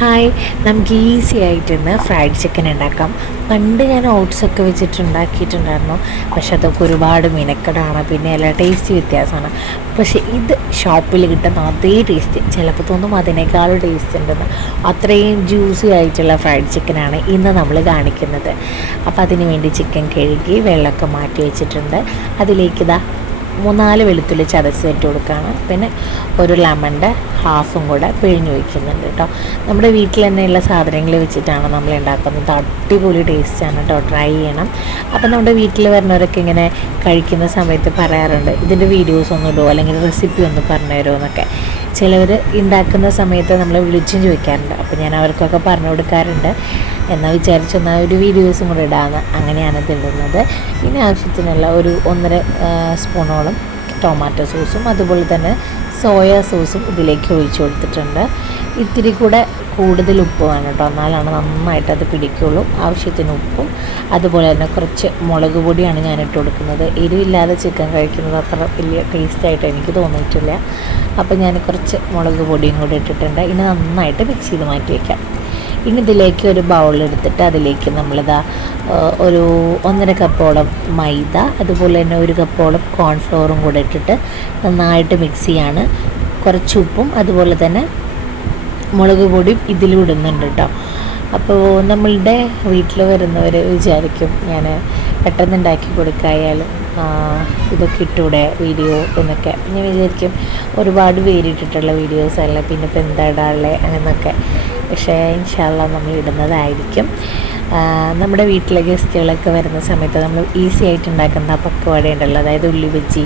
Hi. നമുക്ക് easy ആയിട്ടിന്ന് fried chicken ഉണ്ടാക്കാം. പണ്ട് ഞാൻ ഓട്സൊക്കെ വെച്ചിട്ട് ഉണ്ടാക്കിയിട്ടുണ്ടായിരുന്നു. പക്ഷെ അതൊക്കെ ഒരുപാട് മിനക്കടാണ്. പിന്നെ എല്ലാ ടേസ്റ്റ് വ്യത്യാസമാണ്. പക്ഷേ ഇത് ഷോപ്പിൽ കിട്ടുന്ന അതേ ടേസ്റ്റ്. ചിലപ്പോൾ തോന്നും അതിനേക്കാളും ടേസ്റ്റ് ഉണ്ടെന്ന്. അത്രയും ജ്യൂസി ആയിട്ടുള്ള ഫ്രൈഡ് ചിക്കനാണ് ഇന്ന് നമ്മൾ കാണിക്കുന്നത്. അപ്പോൾ അതിന് വേണ്ടി ചിക്കൻ കഴുകി വെള്ളമൊക്കെ മാറ്റി വെച്ചിട്ടുണ്ട്. അതിലേക്ക് ഇതാ മൂന്നാൽ വെളുത്തുള്ളി ചതച്ച് കൊടുക്കുകയാണ്. പിന്നെ ഒരു ലെമണിന്റെ ഹാഫും കൂടെ പിഴിഞ്ഞ് വയ്ക്കുന്നുണ്ട് കേട്ടോ. നമ്മുടെ വീട്ടിൽ തന്നെയുള്ള സാധനങ്ങൾ വെച്ചിട്ടാണ് നമ്മൾ ഉണ്ടാക്കുന്നത്. അടിപൊളി ടേസ്റ്റാണ് കേട്ടോ. ട്രൈ ചെയ്യണം. അപ്പം നമ്മുടെ വീട്ടിൽ വരുന്നവരൊക്കെ ഇങ്ങനെ കഴിക്കുന്ന സമയത്ത് പറയാറുണ്ട് ഇതിന്റെ വീഡിയോസ് ഒന്നും ഇടുമോ അല്ലെങ്കിൽ റെസിപ്പി ഒന്ന് പറഞ്ഞു തരുമോ എന്നൊക്കെ. ചിലവർ ഉണ്ടാക്കുന്ന സമയത്ത് നമ്മൾ വിളിച്ചും ചോദിക്കാറുണ്ട്. അപ്പോൾ ഞാൻ അവർക്കൊക്കെ പറഞ്ഞു കൊടുക്കാറുണ്ട്. എന്നാൽ വിചാരിച്ചെന്നാൽ ഒരു വീഡിയോസും കൂടെ ഇടാമെന്ന് അങ്ങനെയാണ് തിന്നുന്നത്. ഇനി ആവശ്യത്തിനുള്ള ഒരു ഒന്നര സ്പൂണോളം ടൊമാറ്റോ സോസും അതുപോലെ തന്നെ സോയ സോസും ഇതിലേക്ക് ഒഴിച്ചു കൊടുത്തിട്ടുണ്ട്. ഇത്തിരി കൂടെ കൂടുതൽ ഉപ്പ് വേണം കേട്ടോ. എന്നാലാണ് നന്നായിട്ട് അത് പിടിക്കുള്ളൂ. ആവശ്യത്തിന് ഉപ്പും അതുപോലെ തന്നെ കുറച്ച് മുളക് പൊടിയാണ് ഞാൻ ഇട്ട് കൊടുക്കുന്നത്. എരിവില്ലാതെ ചിക്കൻ കഴിക്കുന്നത് അത്ര വലിയ ടേസ്റ്റായിട്ട് എനിക്ക് തോന്നിയിട്ടില്ല. അപ്പോൾ ഞാൻ കുറച്ച് മുളക് പൊടിയും കൂടി ഇട്ടിട്ടുണ്ട്. ഇനി നന്നായിട്ട് മിക്സ് ചെയ്ത് മാറ്റി വയ്ക്കാം ഇനി ഇതിലേക്ക് ഒരു ബൗൾ എടുത്തിട്ട് അതിലേക്ക് നമ്മളിതാ ഒരു ഒന്നര കപ്പോളം മൈദ അതുപോലെ തന്നെ ഒരു കപ്പോളം കോൺഫ്ലോറും കൂടെ ഇട്ടിട്ട് നന്നായിട്ട് മിക്സ് ചെയ്യാണ്. കുറച്ച് ഉപ്പും അതുപോലെ തന്നെ മുളക് പൊടിയും ഇതിലിടുന്നുണ്ട് കേട്ടോ അപ്പോൾ നമ്മളുടെ വീട്ടിൽ വരുന്നവർ വിചാരിക്കും ഞാൻ പെട്ടെന്ന് ഉണ്ടാക്കി കൊടുക്കായാലും ഇതൊക്കെ ഇട്ടൂടെ വീഡിയോ എന്നൊക്കെ. ഞാൻ വിചാരിക്കും ഒരുപാട് പേരിട്ടിട്ടുള്ള വീഡിയോസ് അല്ല പിന്നെ ഇപ്പം എന്താ ഇടാനുള്ളത് അങ്ങനെയൊക്കെ പക്ഷേ ഇൻഷാല്ല നമ്മൾ ഇടുന്നതായിരിക്കും. നമ്മുടെ വീട്ടിലെ ഗസ്റ്റുകളൊക്കെ വരുന്ന സമയത്ത് നമ്മൾ ഈസി ആയിട്ട് ഉണ്ടാക്കുന്ന പക്കവട ഉണ്ടല്ലോ അതായത് ഉള്ളി ബജ്ജി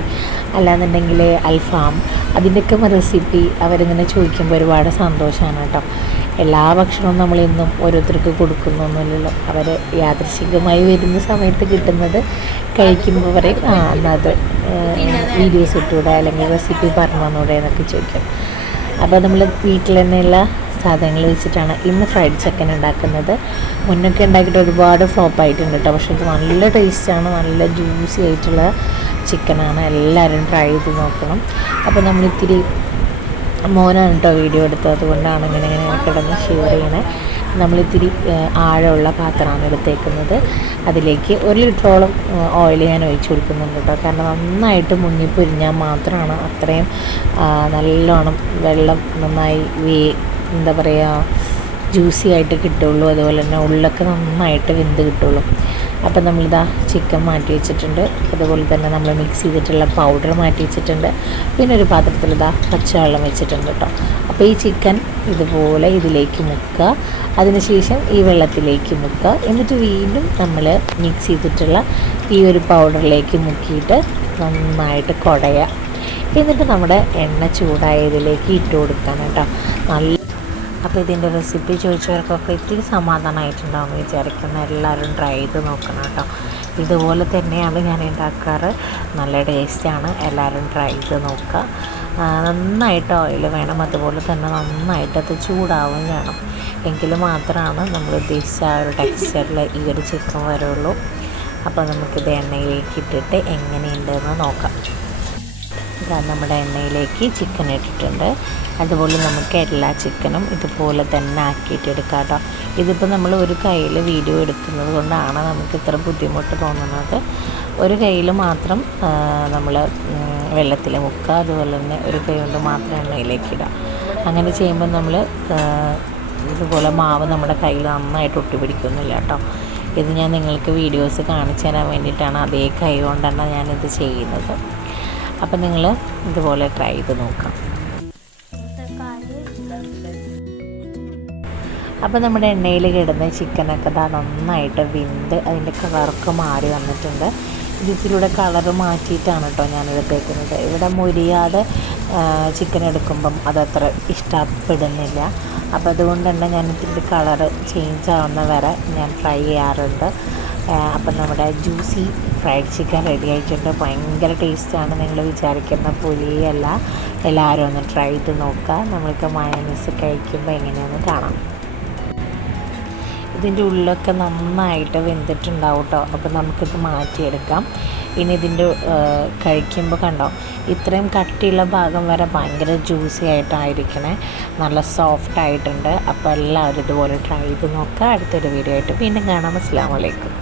അല്ലാന്നുണ്ടെങ്കിൽ അൽഫാം അതിന്റെയൊക്കെ റെസിപ്പി അവരിങ്ങനെ ചോദിക്കുമ്പോൾ ഒരുപാട് സന്തോഷമാണ് കേട്ടോ. എല്ലാ ഭക്ഷണവും നമ്മളിന്നും ഓരോരുത്തർക്ക് കൊടുക്കുന്നൊന്നുമില്ലല്ലോ. അവർ യാദൃശികമായി വരുന്ന സമയത്ത് കിട്ടുന്നത് കഴിക്കുമ്പോൾ പറയും ആ എന്നത് വീഡിയോസ് ഇട്ടൂടെ അല്ലെങ്കിൽ റെസിപ്പി പറഞ്ഞു തന്നൂടെ എന്നൊക്കെ ചോദിക്കും. അപ്പോൾ നമ്മൾ വീട്ടിൽ തന്നെയുള്ള സാധനങ്ങൾ വെച്ചിട്ടാണ് ഇന്ന് ഫ്രൈഡ് ചിക്കൻ ഉണ്ടാക്കുന്നത്. മുന്നൊക്കെ ഉണ്ടാക്കിയിട്ട് ഒരുപാട് ഫ്ലോപ്പ് ആയിട്ടുണ്ട് കേട്ടോ പക്ഷേ ഇത് നല്ല ടേസ്റ്റാണ് നല്ല ജ്യൂസി ആയിട്ടുള്ള ചിക്കനാണ് എല്ലാവരും ട്രൈ ചെയ്ത് നോക്കണം. അപ്പോൾ നമ്മൾ ഇത്തിരി മോനാണ് കേട്ടോ വീഡിയോ എടുത്തത്. അതുകൊണ്ടാണ് ഇങ്ങനെ ഇങ്ങനെ കിടന്ന് ഷെയർ ചെയ്യണേ. നമ്മളിത്തിരി ആഴമുള്ള പാത്രമാണ് എടുത്തേക്കുന്നത്. അതിലേക്ക് ഒരു ലിറ്ററോളം ഓയിൽ ഞാൻ ഒഴിച്ചു കൊടുക്കുന്നുണ്ട് കേട്ടോ കാരണം നന്നായിട്ട് മുങ്ങിപ്പൊരിഞ്ഞാൽ മാത്രമാണ് അത്രയും നല്ലോണം വെള്ളം നന്നായി വേ എന്താ പറയുക ജ്യൂസി ആയിട്ട് കിട്ടുള്ളൂ. അതുപോലെ തന്നെ ഉള്ളൊക്കെ നന്നായിട്ട് വെന്ത് കിട്ടുള്ളൂ. അപ്പം നമ്മളിതാ ചിക്കൻ മാറ്റി വെച്ചിട്ടുണ്ട്. അതുപോലെ തന്നെ നമ്മൾ മിക്സ് ചെയ്തിട്ടുള്ള പൗഡർ മാറ്റി വെച്ചിട്ടുണ്ട്. പിന്നെ ഒരു പാത്രത്തിൽ ഇതാ പച്ചവെള്ളം വെച്ചിട്ടുണ്ട് കേട്ടോ അപ്പോൾ ഈ ചിക്കൻ ഇതുപോലെ ഇതിലേക്ക് മുക്കുക. അതിനുശേഷം ഈ വെള്ളത്തിലേക്ക് മുക്കുക. എന്നിട്ട് വീണ്ടും നമ്മൾ മിക്സ് ചെയ്തിട്ടുള്ള ഈ ഒരു പൗഡറിലേക്ക് മുക്കിയിട്ട് നന്നായിട്ട് കുടയുക. എന്നിട്ട് നമ്മുടെ എണ്ണ ചൂടായതിലേക്ക് ഇട്ട് കൊടുക്കണം കേട്ടോ നല്ല അപ്പോൾ ഇതിന്റെ റെസിപ്പി ചോദിച്ചവർക്കൊക്കെ ഇത്തിരി സമാധാനമായിട്ടുണ്ടാവും. വിചാരിക്കുന്ന എല്ലാവരും ട്രൈ ചെയ്ത് നോക്കണം കേട്ടോ. ഇതുപോലെ തന്നെയാണ് ഞാൻ ഉണ്ടാക്കാറ്. നല്ല ടേസ്റ്റാണ് എല്ലാവരും ട്രൈ ചെയ്ത് നോക്കുക. നന്നായിട്ട് ഓയിൽ വേണം. അതുപോലെ തന്നെ നന്നായിട്ട് അത് ചൂടാവുകയും വേണം. എങ്കിൽ മാത്രമാണ് നമ്മൾ ഉദ്ദേശിച്ച ആ ഒരു ടെക്സ്ചറിൽ ഈ ഒരു ചിക്കൻ വരുള്ളൂ. അപ്പോൾ നമുക്കിത് എണ്ണയിലേക്ക് ഇട്ടിട്ട് എങ്ങനെയുണ്ടെന്ന് നോക്കാം. നമ്മുടെ എണ്ണയിലേക്ക് ചിക്കൻ ഇട്ടിട്ടുണ്ട്. അതുപോലെ നമുക്ക് എല്ലാ ചിക്കനും ഇതുപോലെ തന്നെ ആക്കിയിട്ട് എടുക്കാം കേട്ടോ ഇതിപ്പോൾ നമ്മൾ ഒരു കയ്യിൽ വീഡിയോ എടുക്കുന്നത് കൊണ്ടാണ് നമുക്ക് ഇത്ര ബുദ്ധിമുട്ട് തോന്നുന്നത്. ഒരു കയ്യിൽ മാത്രം നമ്മൾ വെള്ളത്തിൽ മുക്കുക അതുപോലെ തന്നെ ഒരു കൈ കൊണ്ട് മാത്രം എണ്ണയിലേക്ക് ഇടാം അങ്ങനെ ചെയ്യുമ്പോൾ നമ്മൾ ഇതുപോലെ മാവ് നമ്മുടെ കയ്യിൽ നന്നായിട്ട് ഒട്ടിപ്പിടിക്കുന്നില്ല കേട്ടോ. ഇത് ഞാൻ നിങ്ങൾക്ക് വീഡിയോസ് കാണിച്ചു തരാൻ വേണ്ടിയിട്ടാണ് അതേ കൈ കൊണ്ടാണ് ഞാനിത് ചെയ്യുന്നത്. അപ്പം നിങ്ങൾ ഇതുപോലെ ട്രൈ ചെയ്ത് നോക്കാം. അപ്പോൾ നമ്മുടെ എണ്ണയിൽ കിടന്ന ചിക്കനൊക്കെ ഇതാ നന്നായിട്ട് വിന്ത് അതിന്റെ കളറൊക്കെ മാറി വന്നിട്ടുണ്ട്. ഇത് ഇതിലൂടെ കളർ മാറ്റിയിട്ടാണ് കേട്ടോ ഞാനെടുത്തേക്കുന്നത് ഇവിടെ മുരിയാതെ ചിക്കൻ എടുക്കുമ്പം അതത്ര ഇഷ്ടപ്പെടുന്നില്ല. അപ്പോൾ അതുകൊണ്ട് തന്നെ ഞാൻ ഇതിന്റെ കളർ ചേഞ്ച് ആവുന്ന വരെ ഞാൻ ഫ്രൈ ചെയ്യാറുണ്ട്. അപ്പം നമ്മുടെ ജ്യൂസി ഫ്രൈഡ് ചിക്കൻ റെഡി ആയിട്ടുണ്ട്. ഭയങ്കര ടേസ്റ്റാണ് നിങ്ങൾ വിചാരിക്കുന്ന പുലിയല്ല. എല്ലാവരും ഒന്ന് ട്രൈ ചെയ്ത് നോക്കുക. നമ്മൾക്ക് മയണീസ് കഴിക്കുമ്പോൾ എങ്ങനെയാണെന്ന് കാണാം. ഇതിന്റെ ഉള്ളിലൊക്കെ നന്നായിട്ട് വെന്തിട്ടുണ്ടാവും കേട്ടോ അപ്പോൾ നമുക്കിത് മാറ്റിയെടുക്കാം. ഇനി ഇതിന്റെ കഴിക്കുമ്പോൾ കണ്ടോ ഇത്രയും കട്ടിയുള്ള ഭാഗം വരെ ഭയങ്കര ജ്യൂസി ആയിട്ടായിരിക്കണേ. നല്ല സോഫ്റ്റ് ആയിട്ടുണ്ട്. അപ്പോൾ എല്ലാവരും ഇതുപോലെ ട്രൈ ചെയ്ത് നോക്കുക. അടുത്തൊരു വീഡിയോ ആയിട്ട് വീണ്ടും കാണാം. അസ്സാം വലൈക്കും